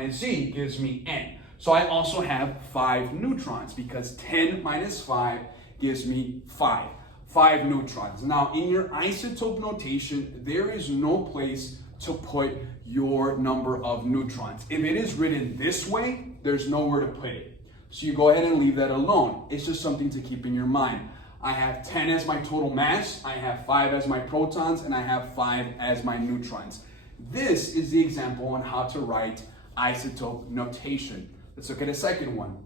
minus Z gives me N. So I also have 5 neutrons because 10 minus 5 gives me 5. 5 neutrons. Now in your isotope notation, there is no place to put your number of neutrons. If it is written this way, there's nowhere to put it. So you go ahead and leave that alone. It's just something to keep in your mind. I have 10 as my total mass, I have 5 as my protons, and I have 5 as my neutrons. This is the example on how to write isotope notation. Let's look at a second one.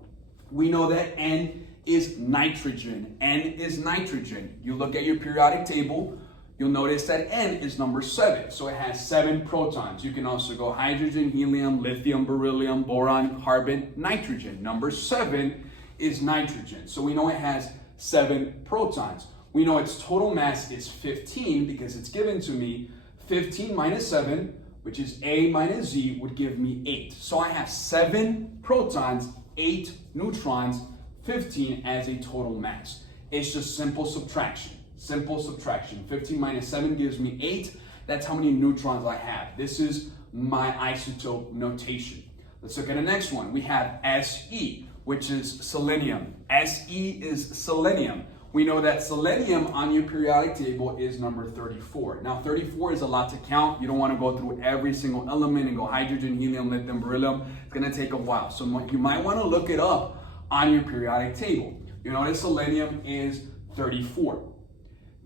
We know that N is nitrogen. N is nitrogen. You look at your periodic table, you'll notice that N is number 7. So it has 7 protons. You can also go hydrogen, helium, lithium, beryllium, boron, carbon, nitrogen. Number 7 is nitrogen. So we know it has 7 protons. We know its total mass is 15 because it's given to me. 15 minus 7, which is A minus Z, would give me 8. So I have 7 protons, 8 neutrons, 15 as a total mass. It's just simple subtraction. Simple subtraction. 15 minus 7 gives me 8. That's how many neutrons I have. This is my isotope notation. Let's look at the next one. We have Se, which is selenium. Se is selenium. We know that selenium on your periodic table is number 34. Now 34 is a lot to count. You don't want to go through every single element and go hydrogen, helium, lithium, beryllium. It's going to take a while. So you might want to look it up on your periodic table. You notice selenium is 34.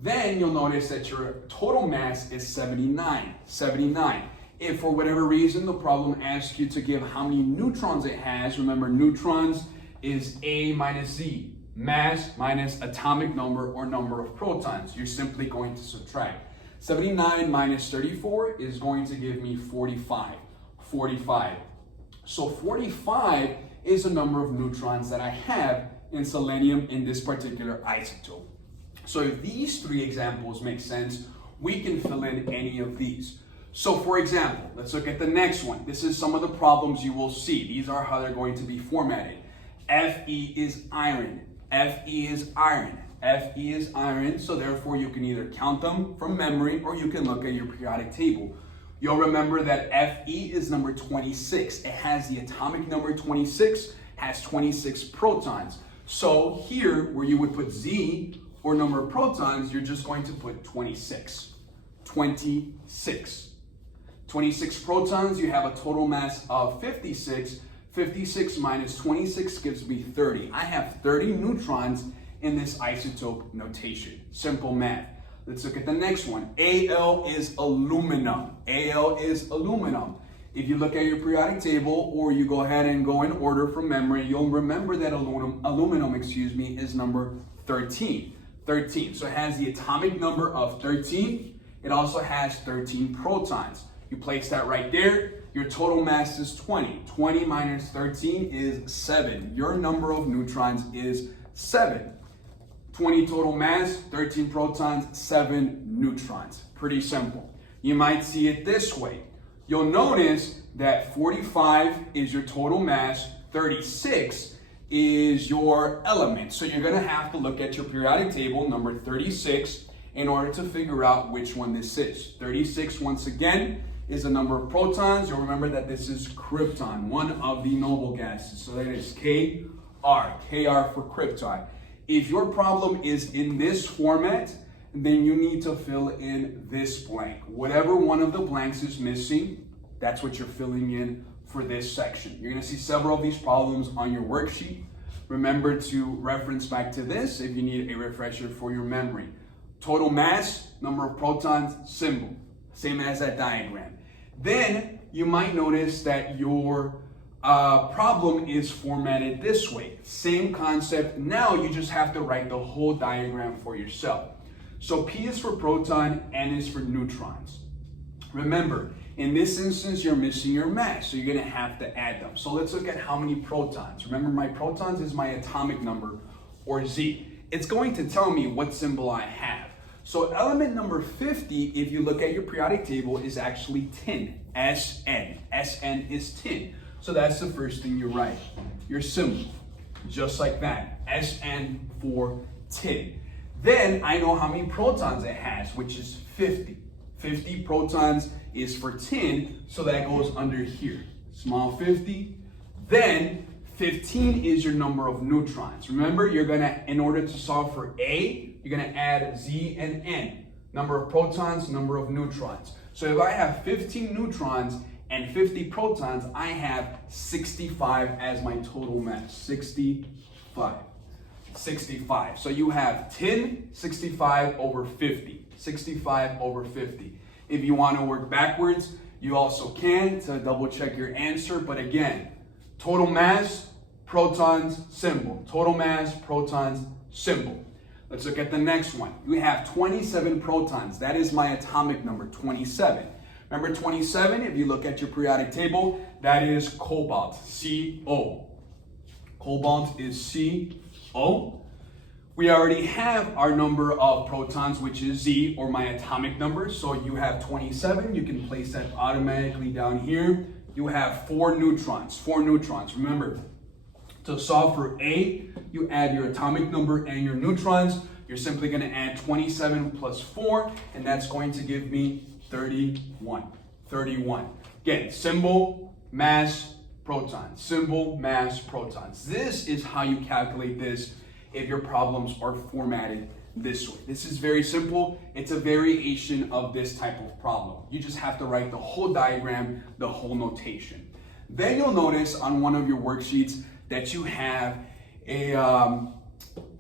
Then you'll notice that your total mass is 79. 79. If for whatever reason the problem asks you to give how many neutrons it has, remember neutrons is A minus Z. Mass minus atomic number or number of protons. You're simply going to subtract. 79 minus 34 is going to give me 45. 45. So 45 is the number of neutrons that I have in selenium in this particular isotope. So if these 3 examples make sense, we can fill in any of these. So for example, let's look at the next one. This is some of the problems you will see. These are how they're going to be formatted. Fe is iron. Fe is iron. Fe is iron, so therefore you can either count them from memory or you can look at your periodic table. You'll remember that Fe is number 26. It has the atomic number 26, has 26 protons. So here, where you would put Z or number of protons, you're just going to put 26. 26. 26 protons, you have a total mass of 56. 56 minus 26 gives me 30. I have 30 neutrons in this isotope notation. Simple math. Let's look at the next one. Al is aluminum. Al is aluminum. If you look at your periodic table or you go ahead and go in order from memory, you'll remember that aluminum, is number 13. 13. So it has the atomic number of 13. It also has 13 protons. You place that right there. Your total mass is 20. 20 minus 13 is 7. Your number of neutrons is 7. 20 total mass, 13 protons, 7 neutrons. Pretty simple. You might see it this way. You'll notice that 45 is your total mass, 36 is your element. So you're going to have to look at your periodic table, number 36, in order to figure out which one this is. 36, once again, is the number of protons. You'll remember that this is krypton, one of the noble gases. So that is Kr, Kr for krypton. If your problem is in this format, then you need to fill in this blank. Whatever one of the blanks is missing, that's what you're filling in for this section. You're gonna see several of these problems on your worksheet. Remember to reference back to this if you need a refresher for your memory. Total mass, number of protons, symbol, same as that diagram. Then you might notice that your problem is formatted this way. Same concept. Now you just have to write the whole diagram for yourself. So P is for proton, N is for neutrons. Remember, in this instance, you're missing your mass, so you're gonna have to add them. So let's look at how many protons. Remember, my protons is my atomic number, or Z. It's going to tell me what symbol I have. So element number 50, if you look at your periodic table, is actually tin, Sn. Sn is tin. So that's the first thing you write, your symbol, just like that, Sn for tin. Then I know how many protons it has, which is 50. 50 protons is for tin, so that goes under here. small 50. Then 15 is your number of neutrons. Remember, you're gonna, in order to solve for A, you're gonna add Z and N. Number of protons, number of neutrons. So if I have 15 neutrons and 50 protons, I have 65 as my total mass. 65. 65. So you have 10, 65 over 50. 65 over 50. If you want to work backwards, you also can to double check your answer. But again, total mass, protons, symbol. Total mass, protons, symbol. Let's look at the next one. You have 27 protons. That is my atomic number, 27. Remember 27, if you look at your periodic table, that is cobalt, CO. Cobalt is CO. We already have our number of protons, which is Z, or my atomic number. So you have 27. You can place that automatically down here. You have 4 neutrons. 4 neutrons. Remember, to solve for A, you add your atomic number and your neutrons. You're simply going to add 27 plus 4, and that's going to give me 31. 31. Again, symbol, mass, protons. Symbol, mass, protons. This is how you calculate this if your problems are formatted this way. This is very simple. It's a variation of this type of problem. You just have to write the whole diagram, the whole notation. Then you'll notice on one of your worksheets that you have a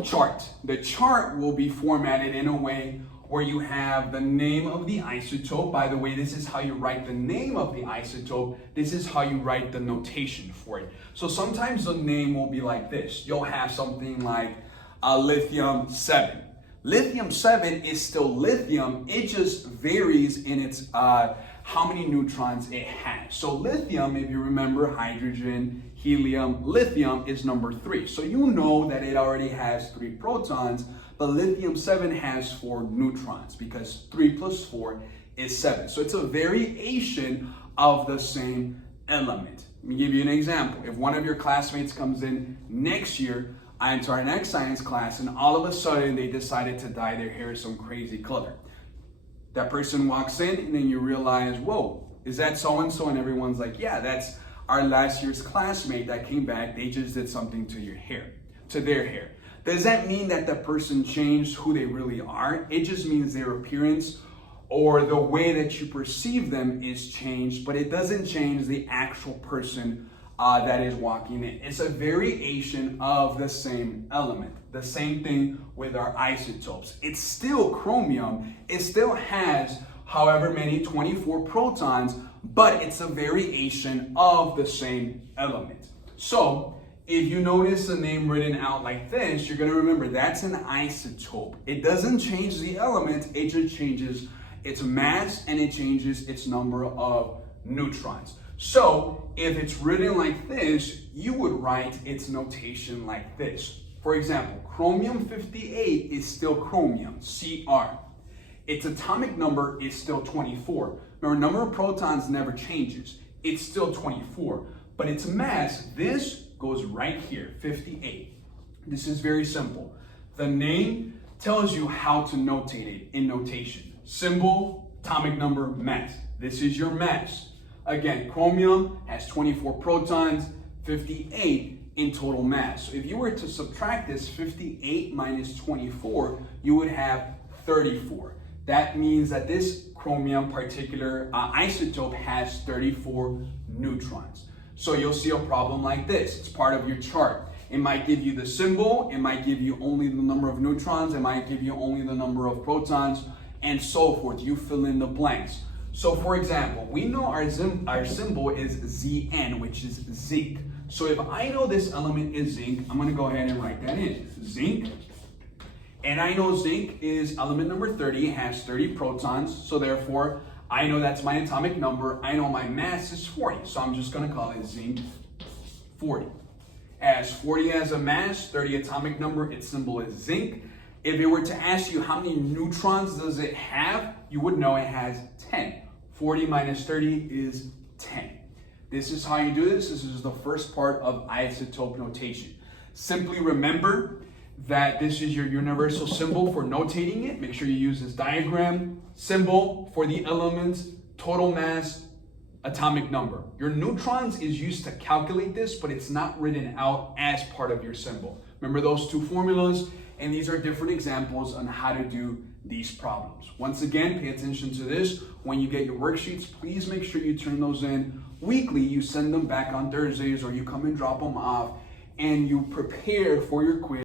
chart. The chart will be formatted in a way where you have the name of the isotope. By the way, this is how you write the name of the isotope. This is how you write the notation for it. So sometimes the name will be like this. You'll have something like lithium-7. Lithium-7 is still lithium. It just varies in its how many neutrons it has. So lithium, if you remember, hydrogen, helium, lithium is number 3. So you know that it already has 3 protons, but lithium-7 has 4 neutrons because 3 plus 4 is 7. So it's a variation of the same element. Let me give you an example. If one of your classmates comes in next year into our next science class and all of a sudden they decided to dye their hair some crazy color. That person walks in and then you realize, whoa, is that so-and-so? And everyone's like, yeah, that's our last year's classmate that came back. They just did something to your hair, to their hair. Does that mean that the person changed who they really are? It just means their appearance or the way that you perceive them is changed, but it doesn't change the actual person that is walking in. It's a variation of the same element. The same thing with our isotopes. It's still chromium. It still has however many 24 protons, but it's a variation of the same element. So if you notice the name written out like this, you're going to remember that's an isotope. It doesn't change the element, it just changes its mass and it changes its number of neutrons. So if it's written like this, you would write its notation like this. For example, chromium-58 is still chromium, Cr. Its atomic number is still 24. Remember, number of protons never changes. It's still 24. But its mass, this goes right here, 58. This is very simple. The name tells you how to notate it in notation. Symbol, atomic number, mass. This is your mass. Again, chromium has 24 protons, 58 in total mass. So if you were to subtract this 58 minus 24, you would have 34. That means that this chromium particular isotope has 34 neutrons. So you'll see a problem like this. It's part of your chart. It might give you the symbol, it might give you only the number of neutrons, it might give you only the number of protons, and so forth. You fill in the blanks. So for example, we know our symbol is Zn, which is zinc. So if I know this element is zinc, I'm going to go ahead and write that in. Zinc. And I know zinc is element number 30, it has 30 protons. So therefore, I know that's my atomic number. I know my mass is 40. So I'm just going to call it zinc 40. As 40 as a mass, 30 atomic number, its symbol is zinc. If it were to ask you how many neutrons does it have, you would know it has 10. 40 minus 30 is 10. This is how you do this. This is the first part of isotope notation. Simply remember that this is your universal symbol for notating it. Make sure you use this diagram. Symbol for the elements, total mass, atomic number. Your neutrons is used to calculate this, but it's not written out as part of your symbol. Remember those two formulas? And these are different examples on how to do these problems. Once again, pay attention to this. When you get your worksheets, please make sure you turn those in weekly. You send them back on Thursdays or you come and drop them off and you prepare for your quiz.